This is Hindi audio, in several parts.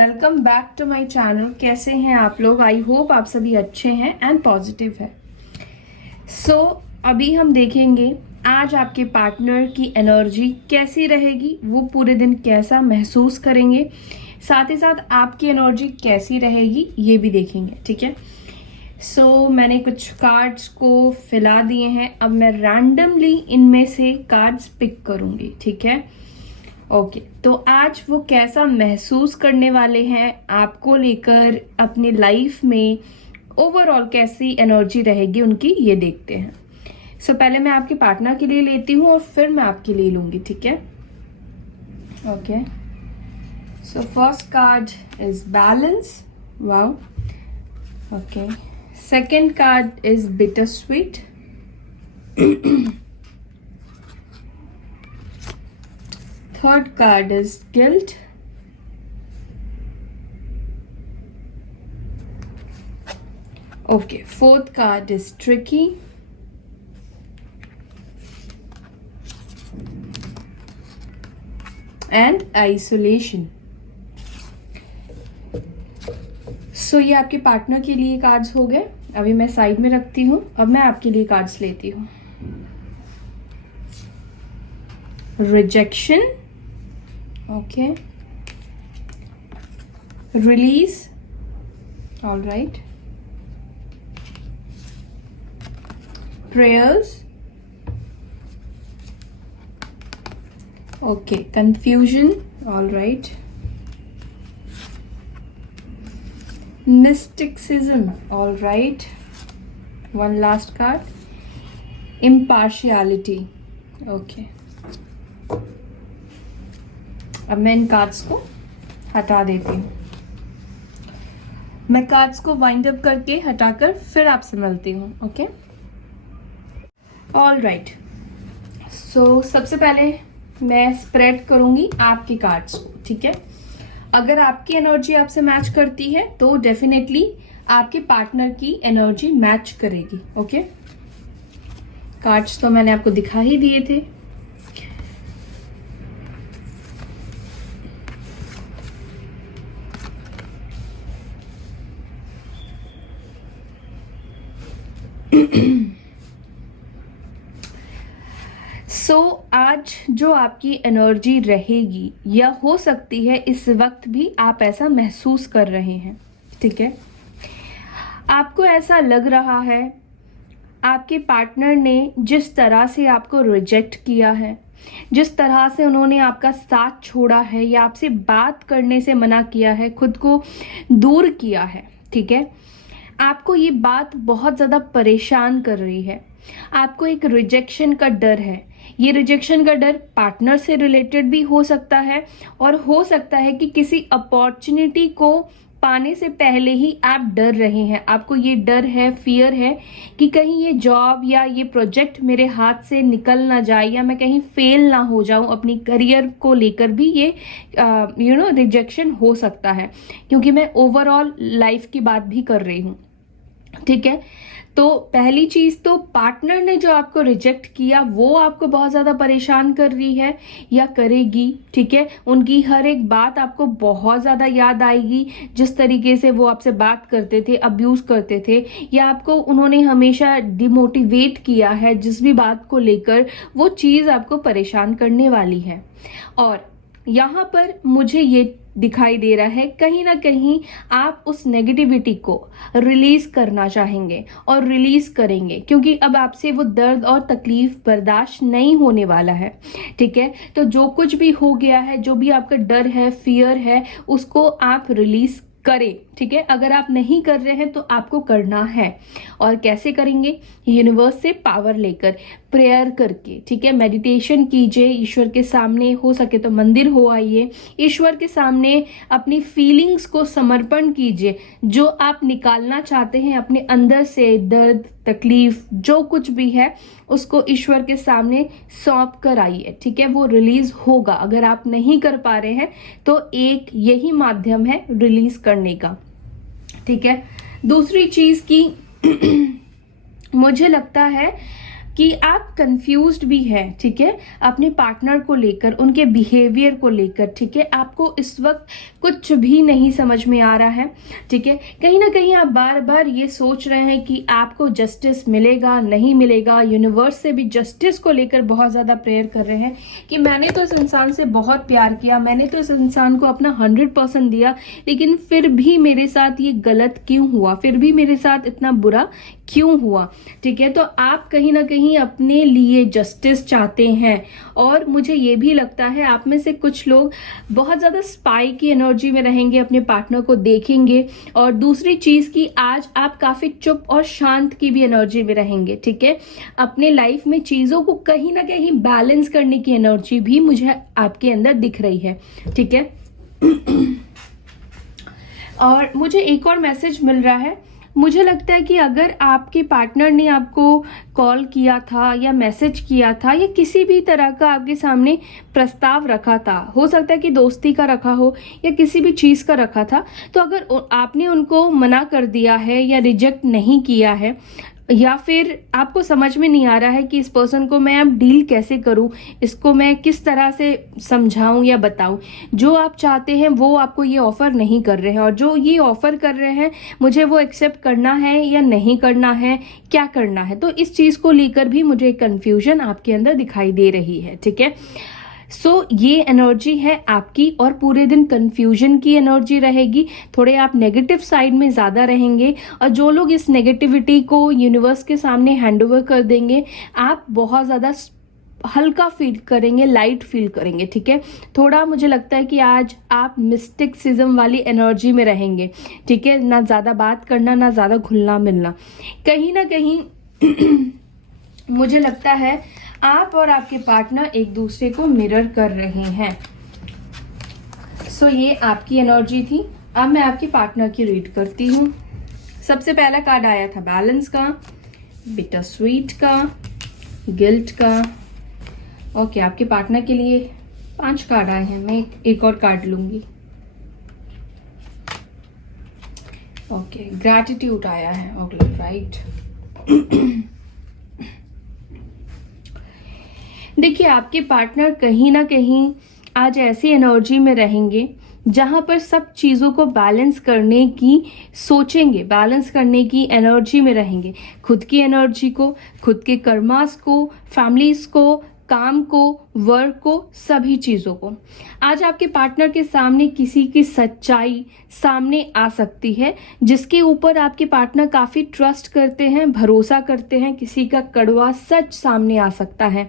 Welcome back to my channel. कैसे हैं आप लोग? आई होप आप सभी अच्छे हैं एंड पॉजिटिव है। अभी हम देखेंगे आज आपके पार्टनर की एनर्जी कैसी रहेगी, वो पूरे दिन कैसा महसूस करेंगे, साथ ही साथ आपकी एनर्जी कैसी रहेगी ये भी देखेंगे। ठीक है, मैंने कुछ कार्ड्स को फिला दिए हैं। अब मैं रैंडमली इनमें से कार्ड्स पिक करूंगी। ठीक है, ओके। तो आज वो कैसा महसूस करने वाले हैं आपको लेकर, अपनी लाइफ में ओवरऑल कैसी एनर्जी रहेगी उनकी, ये देखते हैं। पहले मैं आपके पार्टनर के लिए लेती हूँ और फिर मैं आपके लिए लूंगी। ठीक है, okay. First card is balance, wow, okay. Second card is bitter sweet, third card is guilt, okay. Fourth card is tricky, and isolation. ये आपके पार्टनर के लिए कार्ड्स हो गए। अभी मैं साइड में रखती हूँ। अब मैं आपके लिए कार्ड्स लेती हूँ। Rejection, okay, release, all right, prayers, okay, confusion, all right, mysticism, all right, one last card, impartiality, okay. अब मैं इन कार्ड्स को हटा देती हूँ। मैं कार्ड्स को वाइंड अप करके हटाकर फिर आपसे मिलती हूँ। Okay, all right. सबसे पहले मैं स्प्रेड करूंगी आपके कार्ड्स को। ठीक है, अगर आपकी एनर्जी आपसे मैच करती है तो डेफिनेटली आपके पार्टनर की एनर्जी मैच करेगी। ओके, कार्ड्स तो मैंने आपको दिखा ही दिए थे। आज जो आपकी एनर्जी रहेगी, या हो सकती है इस वक्त भी आप ऐसा महसूस कर रहे हैं। ठीक है, आपको ऐसा लग रहा है आपके पार्टनर ने जिस तरह से आपको रिजेक्ट किया है, जिस तरह से उन्होंने आपका साथ छोड़ा है या आपसे बात करने से मना किया है, खुद को दूर किया है। ठीक है, आपको ये बात बहुत ज़्यादा परेशान कर रही है। आपको एक रिजेक्शन का डर है। ये रिजेक्शन का डर पार्टनर से रिलेटेड भी हो सकता है, और हो सकता है कि किसी अपॉर्चुनिटी को पाने से पहले ही आप डर रहे हैं। आपको ये डर है, फियर है कि कहीं ये जॉब या ये प्रोजेक्ट मेरे हाथ से निकल ना जाए, या मैं कहीं फेल ना हो जाऊं। अपनी करियर को लेकर भी ये रिजेक्शन हो सकता है, क्योंकि मैं ओवरऑल लाइफ की बात भी कर रही हूँ। ठीक है, तो पहली चीज तो पार्टनर ने जो आपको रिजेक्ट किया वो आपको बहुत ज्यादा परेशान कर रही है या करेगी। ठीक है, उनकी हर एक बात आपको बहुत ज्यादा याद आएगी। जिस तरीके से वो आपसे बात करते थे, अब्यूज करते थे, या आपको उन्होंने हमेशा डिमोटिवेट किया है, जिस भी बात को लेकर, वो चीज आपको परेशान करने वाली है। और यहाँ पर मुझे ये दिखाई दे रहा है कहीं ना कहीं आप उस नेगेटिविटी को रिलीज करना चाहेंगे और रिलीज करेंगे, क्योंकि अब आपसे वो दर्द और तकलीफ बर्दाश्त नहीं होने वाला है। ठीक है, तो जो कुछ भी हो गया है, जो भी आपका डर है, फियर है, उसको आप रिलीज करें। ठीक है, अगर आप नहीं कर रहे हैं तो आपको करना है। और कैसे करेंगे? यूनिवर्स से पावर लेकर, प्रेयर करके। ठीक है, मेडिटेशन कीजिए, ईश्वर के सामने, हो सके तो मंदिर हो आइए, ईश्वर के सामने अपनी फीलिंग्स को समर्पण कीजिए। जो आप निकालना चाहते हैं अपने अंदर से, दर्द, तकलीफ, जो कुछ भी है, उसको ईश्वर के सामने सौंप कर आइए। ठीक है, वो रिलीज होगा। अगर आप नहीं कर पा रहे हैं तो एक यही माध्यम है रिलीज करने का। ठीक है, दूसरी चीज की मुझे लगता है कि आप कंफ्यूज्ड भी हैं, ठीक है, अपने पार्टनर को लेकर, उनके बिहेवियर को लेकर, ठीक है। आपको इस वक्त कुछ भी नहीं समझ में आ रहा है, ठीक है। कहीं ना कहीं आप बार बार ये सोच रहे हैं कि आपको जस्टिस मिलेगा नहीं मिलेगा। यूनिवर्स से भी जस्टिस को लेकर बहुत ज़्यादा प्रेयर कर रहे हैं कि मैंने तो इस इंसान से बहुत प्यार किया, मैंने तो इस इंसान को अपना 100% दिया, लेकिन फिर भी मेरे साथ ये गलत क्यों हुआ, फिर भी मेरे साथ इतना बुरा क्यों हुआ, ठीक है। तो आप कहीं ना कहीं अपने लिए जस्टिस चाहते हैं। और मुझे ये भी लगता है आप में से कुछ लोग बहुत ज़्यादा स्पाई की एनर्जी में रहेंगे, अपने पार्टनर को देखेंगे। और दूसरी चीज़ कि आज आप काफ़ी चुप और शांत की भी एनर्जी में रहेंगे, ठीक है। अपने लाइफ में चीज़ों को कहीं ना कहीं बैलेंस करने की एनर्जी भी मुझे आपके अंदर दिख रही है, ठीक है। और मुझे एक और मैसेज मिल रहा है। मुझे लगता है कि अगर आपके पार्टनर ने आपको कॉल किया था या मैसेज किया था या किसी भी तरह का आपके सामने प्रस्ताव रखा था, हो सकता है कि दोस्ती का रखा हो या किसी भी चीज़ का रखा था, तो अगर आपने उनको मना कर दिया है या रिजेक्ट नहीं किया है, या फिर आपको समझ में नहीं आ रहा है कि इस पर्सन को मैं अब डील कैसे करूं, इसको मैं किस तरह से समझाऊं या बताऊं, जो आप चाहते हैं वो आपको ये ऑफर नहीं कर रहे हैं, और जो ये ऑफर कर रहे हैं मुझे वो एक्सेप्ट करना है या नहीं करना है, क्या करना है। तो इस चीज़ को लेकर भी मुझे कंफ्यूजन आपके अंदर दिखाई दे रही है, ठीक है। सो ये एनर्जी है आपकी, और पूरे दिन कंफ्यूजन की एनर्जी रहेगी। थोड़े आप नेगेटिव साइड में ज़्यादा रहेंगे, और जो लोग इस नेगेटिविटी को यूनिवर्स के सामने हैंडओवर कर देंगे, आप बहुत ज़्यादा हल्का फील करेंगे, लाइट फील करेंगे, ठीक है। थोड़ा मुझे लगता है कि आज आप मिस्टिक्सिज्म वाली एनर्जी में रहेंगे, ठीक है। ना ज़्यादा बात करना, ना ज़्यादा घुलना मिलना। कहीं ना कहीं मुझे लगता है आप और आपके पार्टनर एक दूसरे को मिरर कर रहे हैं। सो ये आपकी एनर्जी थी। अब मैं आपके पार्टनर की रीड करती हूँ। सबसे पहला कार्ड आया था बैलेंस का, बिटर स्वीट का, गिल्ट का। ओके, आपके पार्टनर के लिए 5 कार्ड आए हैं। मैं एक और कार्ड लूंगी। ओके, ग्रैटिट्यूड आया है। Okay, right. देखिए, आपके पार्टनर कहीं ना कहीं आज ऐसी एनर्जी में रहेंगे जहां पर सब चीज़ों को बैलेंस करने की सोचेंगे, बैलेंस करने की एनर्जी में रहेंगे। खुद की एनर्जी को, खुद के कर्मास को, फैमिलीज को, काम को, वर्क को, सभी चीज़ों को। आज आपके पार्टनर के सामने किसी की सच्चाई सामने आ सकती है जिसके ऊपर आपके पार्टनर काफ़ी ट्रस्ट करते हैं, भरोसा करते हैं। किसी का कड़वा सच सामने आ सकता है।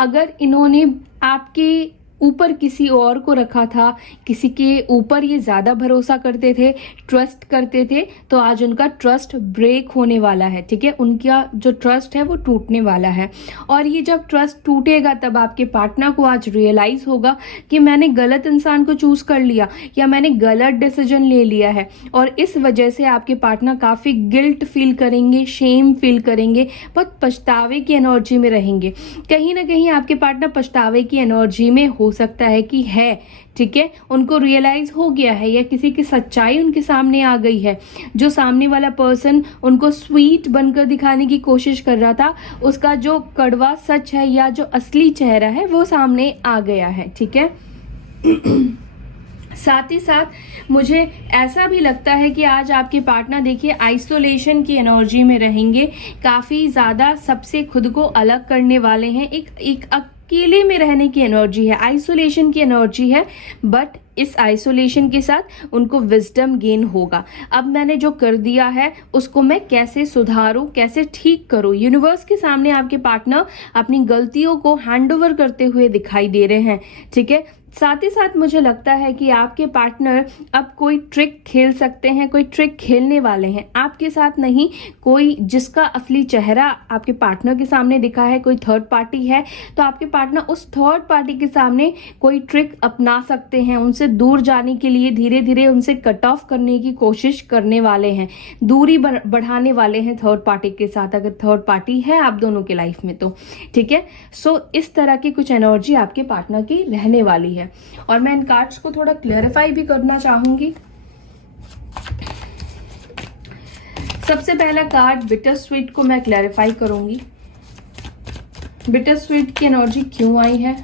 अगर इन्होंने आपके ऊपर किसी और को रखा था, किसी के ऊपर ये ज़्यादा भरोसा करते थे, ट्रस्ट करते थे, तो आज उनका ट्रस्ट ब्रेक होने वाला है, ठीक है। उनका जो ट्रस्ट है वो टूटने वाला है। और ये जब ट्रस्ट टूटेगा तब आपके पार्टनर को आज रियलाइज़ होगा कि मैंने गलत इंसान को चूज़ कर लिया या मैंने गलत डिसीजन ले लिया है। और इस वजह से आपके पार्टनर काफ़ी गिल्ट फील करेंगे, शेम फील करेंगे, बहुत पछतावे की एनर्जी में रहेंगे। कहीं ना कहीं आपके पार्टनर पछतावे की एनर्जी में हो सकता है कि है, ठीक है। उनको रियलाइज हो गया है या किसी की सच्चाई उनके सामने आ गई है। जो सामने वाला पर्सन उनको स्वीट बनकर दिखाने की कोशिश कर रहा था, उसका जो कड़वा सच है या जो असली चेहरा है वो सामने आ गया है, ठीक है। साथ ही साथ मुझे ऐसा भी लगता है कि आज आपके पार्टनर देखिए आइसोलेशन की एनर्जी में रहेंगे, काफ़ी ज़्यादा सबसे खुद को अलग करने वाले हैं। एक अकेले में रहने की एनर्जी है, आइसोलेशन की एनर्जी है। बट इस आइसोलेशन के साथ उनको विजडम गेन होगा। अब मैंने जो कर दिया है उसको मैं कैसे सुधारूं, कैसे ठीक करूं। यूनिवर्स के सामने आपके पार्टनर अपनी गलतियों को हैंडओवर करते हुए दिखाई दे रहे हैं, ठीक है। साथ ही साथ मुझे लगता है कि आपके पार्टनर अब कोई ट्रिक खेल सकते हैं, कोई ट्रिक खेलने वाले हैं आपके साथ नहीं। कोई जिसका असली चेहरा आपके पार्टनर के सामने दिखा है, कोई थर्ड पार्टी है, तो आपके पार्टनर उस थर्ड पार्टी के सामने कोई ट्रिक अपना सकते हैं। उनसे दूर जाने के लिए धीरे धीरे उनसे कट ऑफ करने की कोशिश करने वाले हैं, दूरी बढ़ाने वाले हैं थर्ड पार्टी के साथ, अगर थर्ड पार्टी है आप दोनों के लाइफ में तो, ठीक है। सो इस तरह की कुछ एनर्जी आपके पार्टनर की रहने वाली है। और मैं इन कार्ड्स को थोड़ा क्लैरिफाई भी करना चाहूंगी। सबसे पहला कार्ड बिटर स्वीट को मैं क्लैरिफाई करूंगी। बिटर स्वीट की एनर्जी क्यों आई है?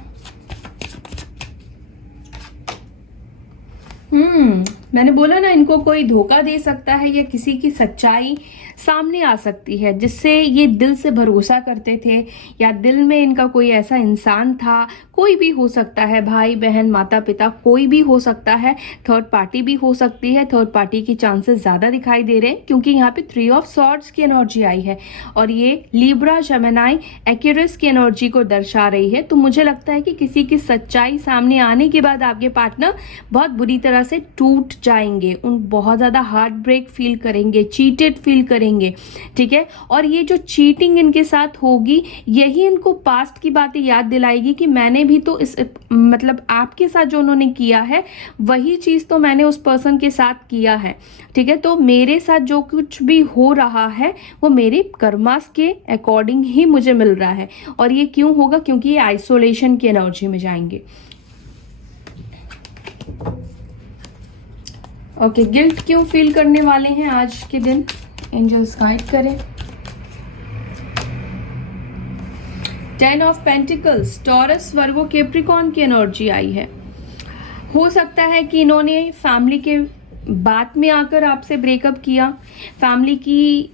मैंने बोला ना, इनको कोई धोखा दे सकता है या किसी की सच्चाई सामने आ सकती है जिससे ये दिल से भरोसा करते थे, या दिल में इनका कोई ऐसा इंसान था, कोई भी हो सकता है, भाई बहन माता पिता कोई भी हो सकता है, थर्ड पार्टी भी हो सकती है। थर्ड पार्टी की चांसेस ज्यादा दिखाई दे रहे हैं क्योंकि यहाँ पे 3 ऑफ सॉर्ड्स की एनर्जी आई है और ये लिब्रा, जेमिनी, एक्वेरियस की एनर्जी को दर्शा रही है। तो मुझे लगता है कि किसी की सच्चाई सामने आने के बाद आपके पार्टनर बहुत बुरी तरह से टूट जाएंगे, उन बहुत ज्यादा हार्ट ब्रेक फील करेंगे, चीटेड फील करेंगे, ठीक है। और ये जो चीटिंग इनके साथ होगी यही इनको पास्ट की बातें याद दिलाएगी कि मैंने भी तो इस मतलब आपके साथ जो उन्होंने किया है वही चीज तो मैंने उस पर्सन के साथ किया है, ठीक है। तो मेरे साथ जो कुछ भी हो रहा है वो मेरे कर्मास के अकॉर्डिंग ही मुझे मिल रहा है। और ये क्यों होगा? क्योंकि ये आइसोलेशन की एनर्जी में जाएंगे। ओके, गिल्ट क्यों फील करने वाले हैं आज के दिन? एंजल्स गाइड करें। 10 of pentacles, taurus, Virgo, Capricorn की एनर्जी आई है। हो सकता है कि इन्होंने फैमिली के बात में आकर आपसे ब्रेकअप किया, फैमिली की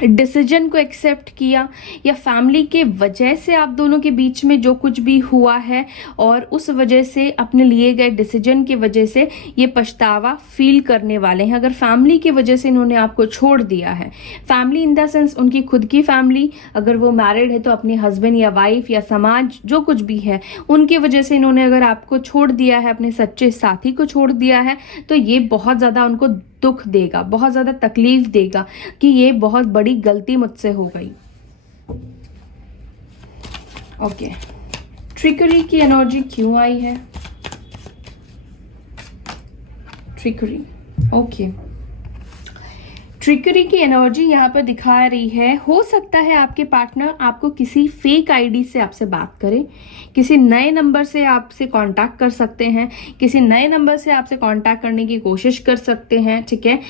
डिसीजन को एक्सेप्ट किया, या फैमिली के वजह से आप दोनों के बीच में जो कुछ भी हुआ है और उस वजह से अपने लिए गए डिसीजन की वजह से ये पछतावा फील करने वाले हैं। अगर फैमिली की वजह से इन्होंने आपको छोड़ दिया है, फैमिली इन द सेंस उनकी खुद की फैमिली, अगर वो मैरिड है तो अपने हस्बैंड या वाइफ या समाज जो कुछ भी है उनकी वजह से इन्होंने अगर आपको छोड़ दिया है, अपने सच्चे साथी को छोड़ दिया है, तो ये बहुत ज्यादा उनको दुख देगा, बहुत ज्यादा तकलीफ देगा कि ये बहुत बड़ी गलती मुझसे हो गई। ओके, ट्रिकरी की एनर्जी क्यों आई है? ट्रिकरी, ओके, ट्रिकरी की एनर्जी यहाँ पर दिखा रही है, हो सकता है आपके पार्टनर आपको किसी फेक आईडी से आपसे बात करे, किसी नए नंबर से आपसे कांटेक्ट कर सकते हैं, किसी नए नंबर से आपसे कांटेक्ट करने की कोशिश कर सकते हैं, ठीक है।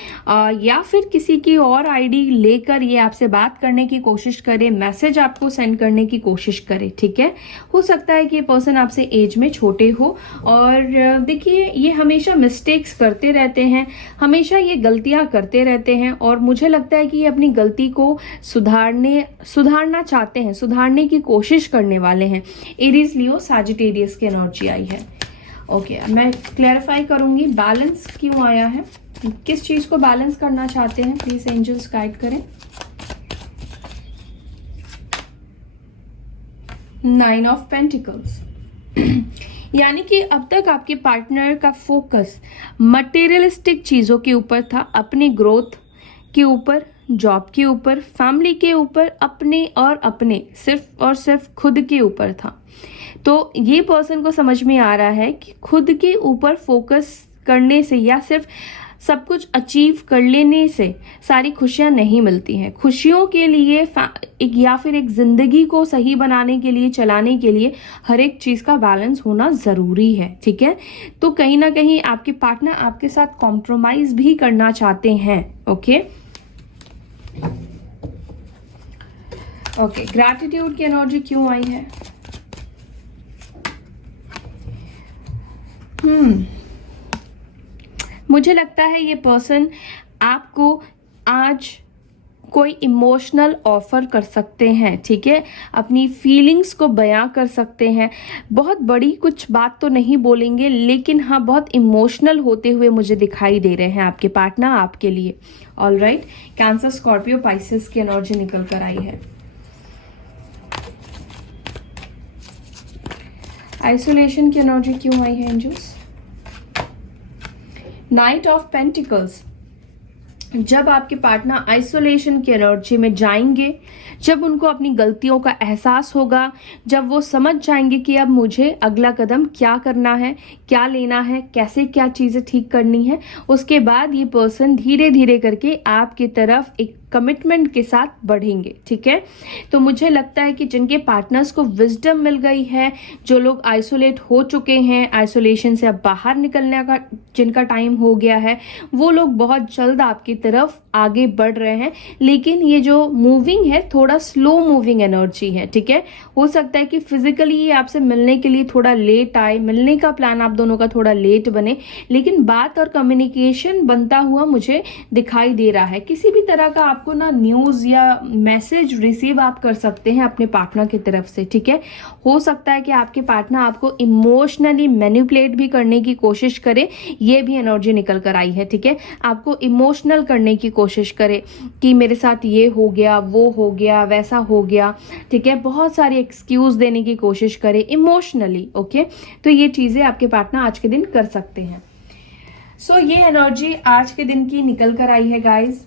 या फिर किसी की और आईडी लेकर ये आपसे बात करने की कोशिश करे, मैसेज आपको सेंड करने की कोशिश करे, ठीक है। हो सकता है कि ये पर्सन आपसे एज में छोटे हो और देखिए ये हमेशा मिस्टेक्स करते रहते हैं, हमेशा ये गलतियां करते रहते हैं और मुझे लगता है कि ये अपनी गलती को सुधारना चाहते हैं, सुधारने की कोशिश करने वाले हैं। एरीज, लियो, सैजिटेरियस की एनर्जी आई है। ओके, मैं क्लैरिफाई करूंगी बैलेंस क्यों आया है, किस चीज को बैलेंस करना चाहते हैं, प्लीज एंजल्स गाइड करें। 9 ऑफ पेंटिकल्स यानी कि अब तक आपके पार्टनर का फोकस मटेरियलिस्टिक चीजों के ऊपर था, अपनी ग्रोथ के ऊपर, जॉब के ऊपर, फैमिली के ऊपर, अपने सिर्फ और सिर्फ खुद के ऊपर था। तो ये पर्सन को समझ में आ रहा है कि खुद के ऊपर फोकस करने से या सिर्फ सब कुछ अचीव कर लेने से सारी खुशियां नहीं मिलती हैं। खुशियों के लिए या फिर एक जिंदगी को सही बनाने के लिए, चलाने के लिए हर एक चीज का बैलेंस होना जरूरी है, ठीक है। तो कहीं ना कहीं आपके पार्टनर आपके साथ कॉम्प्रोमाइज भी करना चाहते हैं। ओके, ग्रैटिट्यूड की एनर्जी क्यों आई है? मुझे लगता है ये पर्सन आपको आज कोई इमोशनल ऑफर कर सकते हैं, ठीक है, अपनी फीलिंग्स को बयां कर सकते हैं। बहुत बड़ी कुछ बात तो नहीं बोलेंगे लेकिन हाँ बहुत इमोशनल होते हुए मुझे दिखाई दे रहे हैं आपके पार्टनर आपके लिए। ऑलराइट, कैंसर, स्कॉर्पियो, पाइसेस की एनर्जी निकल कर आई है। आइसोलेशन की एनर्जी क्यों आई है एंजल्स? नाइट ऑफ पेंटिकल्स, जब आपके पार्टनर आइसोलेशन की एनर्जी में जाएंगे, जब उनको अपनी गलतियों का एहसास होगा, जब वो समझ जाएंगे कि अब मुझे अगला कदम क्या करना है, क्या लेना है, कैसे क्या चीजें ठीक करनी है, उसके बाद ये पर्सन धीरे धीरे करके आपकी तरफ एक कमिटमेंट के साथ बढ़ेंगे, ठीक है। तो मुझे लगता है कि जिनके पार्टनर्स को विजडम मिल गई है, जो लोग आइसोलेट हो चुके हैं, आइसोलेशन से अब बाहर निकलने का जिनका टाइम हो गया है, वो लोग बहुत जल्द आपकी तरफ आगे बढ़ रहे हैं। लेकिन ये जो मूविंग है थोड़ा स्लो मूविंग एनर्जी है, ठीक है। हो सकता है कि फिजिकली ये आपसे मिलने के लिए थोड़ा लेट आए, मिलने का प्लान आप दोनों का थोड़ा लेट बने, लेकिन बात और कम्युनिकेशन बनता हुआ मुझे दिखाई दे रहा है। किसी भी तरह का आपको ना न्यूज या मैसेज रिसीव आप कर सकते हैं अपने पार्टनर की तरफ से, ठीक है। हो सकता है कि आपके पार्टनर आपको इमोशनली मैनिपुलेट भी करने की कोशिश करे, ये भी एनर्जी निकल कर आई है, ठीक है। आपको इमोशनल करने की कोशिश करे कि मेरे साथ ये हो गया, वो हो गया, वैसा हो गया, ठीक है। बहुत सारी एक्सक्यूज देने की कोशिश करे इमोशनली, ओके। तो ये चीजें आपके पार्टनर आज के दिन कर सकते हैं। सो ये एनर्जी आज के दिन की निकल कर आई है गाइज।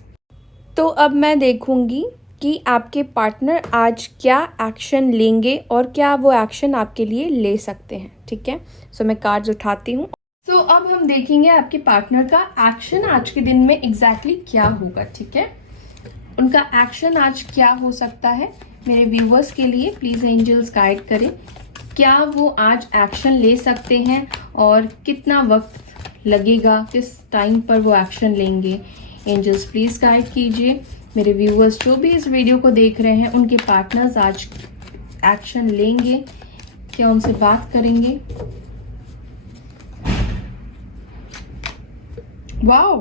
तो अब मैं देखूंगी कि आपके पार्टनर आज क्या एक्शन लेंगे और क्या वो एक्शन आपके लिए ले सकते हैं, ठीक है। सो मैं कार्ड्स उठाती हूँ। सो अब हम देखेंगे आपके पार्टनर का एक्शन आज के दिन में एग्जैक्टली क्या होगा, ठीक है। उनका एक्शन आज क्या हो सकता है मेरे व्यूवर्स के लिए, प्लीज एंजल्स गाइड करें। क्या वो आज एक्शन ले सकते हैं और कितना वक्त लगेगा, किस टाइम पर वो एक्शन लेंगे। एंजल्स प्लीज गाइड कीजिए मेरे व्यूवर्स जो भी इस वीडियो को देख रहे हैं, उनके पार्टनर्स आज एक्शन लेंगे, क्या उनसे बात करेंगे। Wow,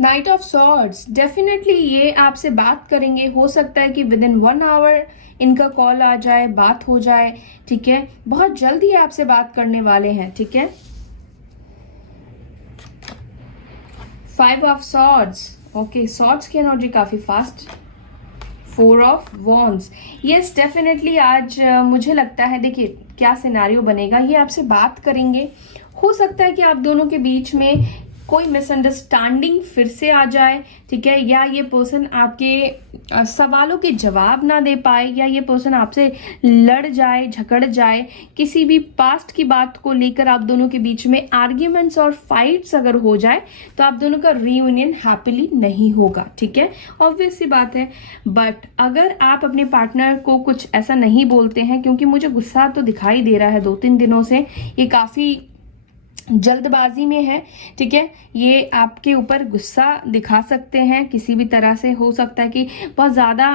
night of swords, definitely ये आपसे बात करेंगे। हो सकता है कि विद इन 1 आवर इनका कॉल आ जाए, बात हो जाए, ठीक है। बहुत जल्द ही आपसे बात करने वाले हैं, ठीक है। 5 ऑफ सॉर्ड्स, ओके, सॉर्ड्स की एनर्जी काफी fast. 4 of wands, yes definitely आज मुझे लगता है, देखिए क्या सिनेरियो बनेगा, ये आपसे बात करेंगे। हो सकता है कि आप दोनों के बीच में कोई मिसअंडरस्टैंडिंग फिर से आ जाए, ठीक है, या ये पर्सन आपके सवालों के जवाब ना दे पाए, या ये पर्सन आपसे लड़ जाए, झगड़ जाए। किसी भी पास्ट की बात को लेकर आप दोनों के बीच में आर्ग्यूमेंट्स और फाइट्स अगर हो जाए तो आप दोनों का रीयूनियन हैप्पीली नहीं होगा, ठीक है, ऑब्वियस सी बात है। बट अगर आप अपने पार्टनर को कुछ ऐसा नहीं बोलते हैं, क्योंकि मुझे गुस्सा तो दिखाई दे रहा है 2-3 दिनों से, ये काफी जल्दबाजी में है, ठीक है। ये आपके ऊपर गुस्सा दिखा सकते हैं किसी भी तरह से। हो सकता है कि बहुत ज़्यादा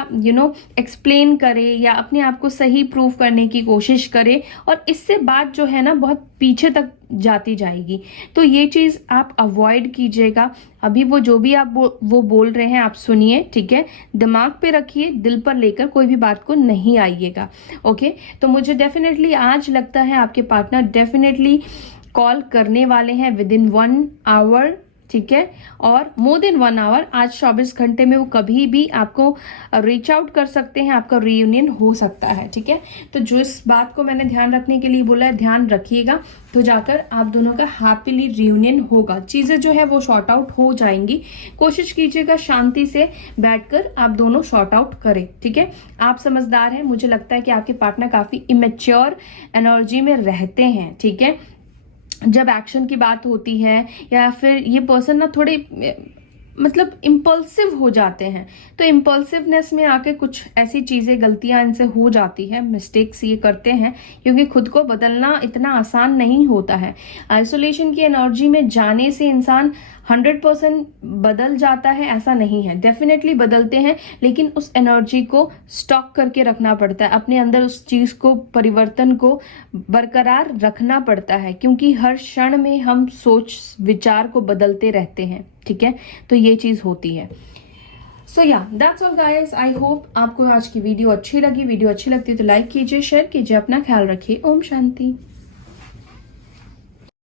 एक्सप्लेन करे या अपने आप को सही प्रूव करने की कोशिश करे, और इससे बात जो है ना बहुत पीछे तक जाती जाएगी। तो ये चीज़ आप अवॉइड कीजिएगा। अभी वो जो भी आप वो बोल रहे हैं आप सुनिए, ठीक है, दिमाग पे रखिए, दिल पर लेकर कोई भी बात को नहीं आइएगा, ओके। तो मुझे डेफिनेटली आज लगता है आपके पार्टनर डेफिनेटली कॉल करने वाले हैं विद इन 1 आवर, ठीक है, और मोर देन 1 आवर। आज 24 घंटे में वो कभी भी आपको रीच आउट कर सकते हैं, आपका रीयूनियन हो सकता है, ठीक है। तो जो इस बात को मैंने ध्यान रखने के लिए बोला है, ध्यान रखिएगा, तो जाकर आप दोनों का हैप्पीली रीयूनियन होगा। चीजें जो है वो शॉर्ट आउट हो जाएंगी। कोशिश कीजिएगा शांति से बैठकर आप दोनों शॉर्ट आउट करें, ठीक है। आप समझदार हैं, मुझे लगता है कि आपके पार्टनर काफी इमेच्योर एनर्जी में रहते हैं, ठीक है। जब एक्शन की बात होती है या फिर ये पर्सन ना थोड़े मतलब इम्पल्सिव हो जाते हैं, तो इम्पल्सिवनेस में आके कुछ ऐसी चीज़ें, गलतियां इनसे हो जाती है, मिस्टेक्स ये करते हैं, क्योंकि खुद को बदलना इतना आसान नहीं होता है। आइसोलेशन की एनर्जी में जाने से इंसान 100% बदल जाता है ऐसा नहीं है, डेफिनेटली बदलते हैं, लेकिन उस एनर्जी को स्टॉक करके रखना पड़ता है, अपने अंदर उस चीज़ को, परिवर्तन को बरकरार रखना पड़ता है, क्योंकि हर क्षण में हम सोच विचार को बदलते रहते हैं, ठीक है। तो ये चीज़ होती है। सो या that's all guys, I hope आपको आज की वीडियो अच्छी लगी। वीडियो अच्छी लगती है तो लाइक कीजिए, शेयर कीजिए, अपना ख्याल रखिए। ओम शांति।